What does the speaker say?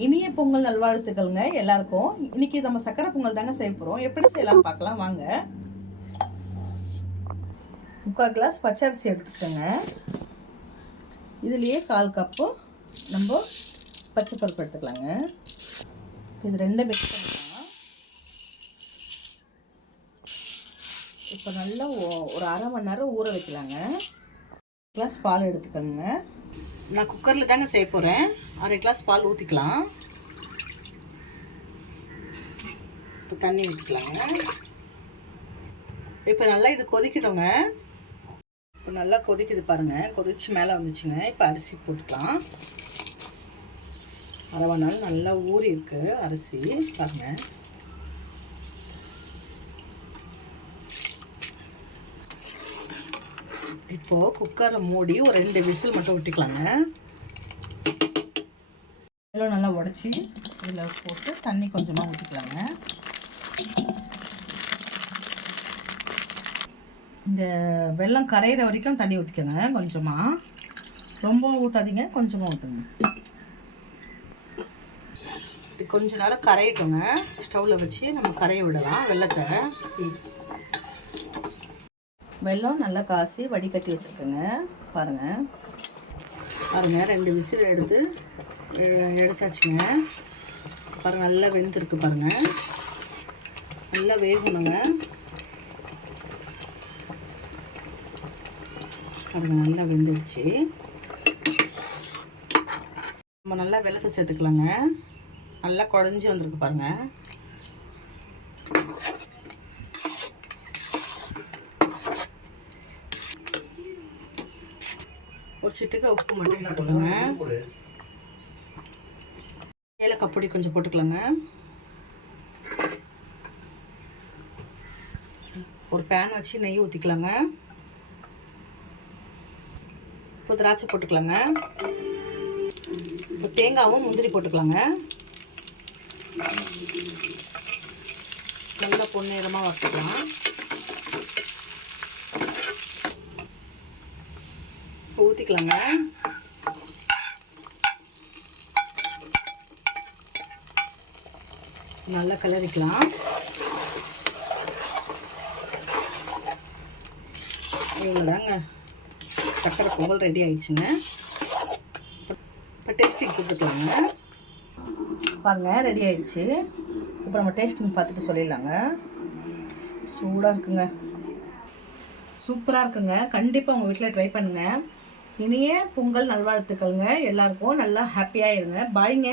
இனிய பொங்கல் நல்வாழ்த்துக்கள்ங்க எல்லாருக்கும். இன்னைக்கு நம்ம சக்கரை பொங்கல் தாங்க செய்ய போகிறோம். எப்படி செய்யலாம்னு பார்க்கலாம் வாங்க. 3/4 கிளாஸ் பச்சை அரிசி எடுத்துக்கோங்க. இதுலேயே 1/4 கப்பு நம்ம பச்சை பருப்பு எடுத்துக்கலாங்க. இது ரெண்டும் மிக்ஸ் பண்ணிக்கலாம். இப்போ நல்லா ஒரு அரை மணி நேரம் ஊற வைக்கலாங்க. கிளாஸ் பால் எடுத்துக்கோங்க. நான் குக்கரில் தாங்க செய்ய போகிறேன். அரை கிளாஸ் பால் ஊற்றிக்கலாம். இப்போ தண்ணி ஊற்றிக்கலாங்க. இப்போ நல்லா இது கொதிக்கிட்டோங்க. இப்போ நல்லா கொதிக்குது பாருங்கள். கொதிச்சு மேலே வந்துச்சுங்க. இப்போ அரிசி போட்டுக்கலாம். அரை மணி நேரம் நல்லா ஊறி இருக்குது அரிசி பாருங்கள். இப்போது குக்கரை மூடி ஒரு 2 விசில் மட்டும் விட்டுக்கலாங்க. வெல்லம் நல்லா உடச்சி இதில் போட்டு தண்ணி கொஞ்சமாக ஊற்றிக்கலாங்க. இந்த வெல்லம் கரையிற வரைக்கும் தண்ணி ஊற்றிக்கோங்க. கொஞ்சமாக, ரொம்ப ஊற்றாதீங்க, கொஞ்சமாக ஊற்றுங்க. கொஞ்ச நேரம் கரையிட்டோங்க. ஸ்டவ்வில் வச்சு நம்ம கரைய விடலாம் வெல்லத்தை. வெல்லம் நல்லா காசி வடிகட்டி வச்சுருக்கோங்க. பாருங்கள் 2 விசில் எடுத்தாச்சுங்க. பாருங்கள் நல்லா வெந்திருக்கு பாருங்கள். நல்லா வேகணுங்க. பாருங்கள் நல்லா வெந்துடுச்சு. நம்ம நல்லா வெல்லத்தை சேர்த்துக்கலாங்க. நல்லா குழஞ்சி வந்திருக்கு பாருங்கள். ஒரு சிட்டுக்கு உப்பு மட்டும் போட்டுக்கோங்க. ஏலக்காய் பொடி கொஞ்சம் போட்டுக்கலாங்க. ஒரு பேன் வச்சு நெய் ஊற்றிக்கலாங்க. இப்போ திராட்சை போட்டுக்கலாங்க. இப்போ தேங்காவும் முந்திரி போட்டுக்கலாங்க. நல்லா பொன்னிறமாக வறுத்துக்கலாம். இப்போ ஊற்றிக்கலாங்க. நல்லா கிளறிக்கலாம். இவ்வளோதாங்க, சக்கரை பொங்கல் ரெடி ஆயிடுச்சுங்க. இப்போ டேஸ்டிங் கொடுத்துக்கலாங்க. பாருங்கள் ரெடி ஆயிடுச்சு. இப்போ நம்ம டேஸ்டிங் பார்த்துட்டு சொல்லிடலாங்க. சூடாக இருக்குங்க, சூப்பராக இருக்குங்க. கண்டிப்பாக உங்கள் வீட்டில் ட்ரை பண்ணுங்கள். இனிய பொங்கல் நல்வாழ்த்துக்கள்ங்க எல்லாருக்கும். நல்லா ஹாப்பியாக இருங்க. பாய்ங்க.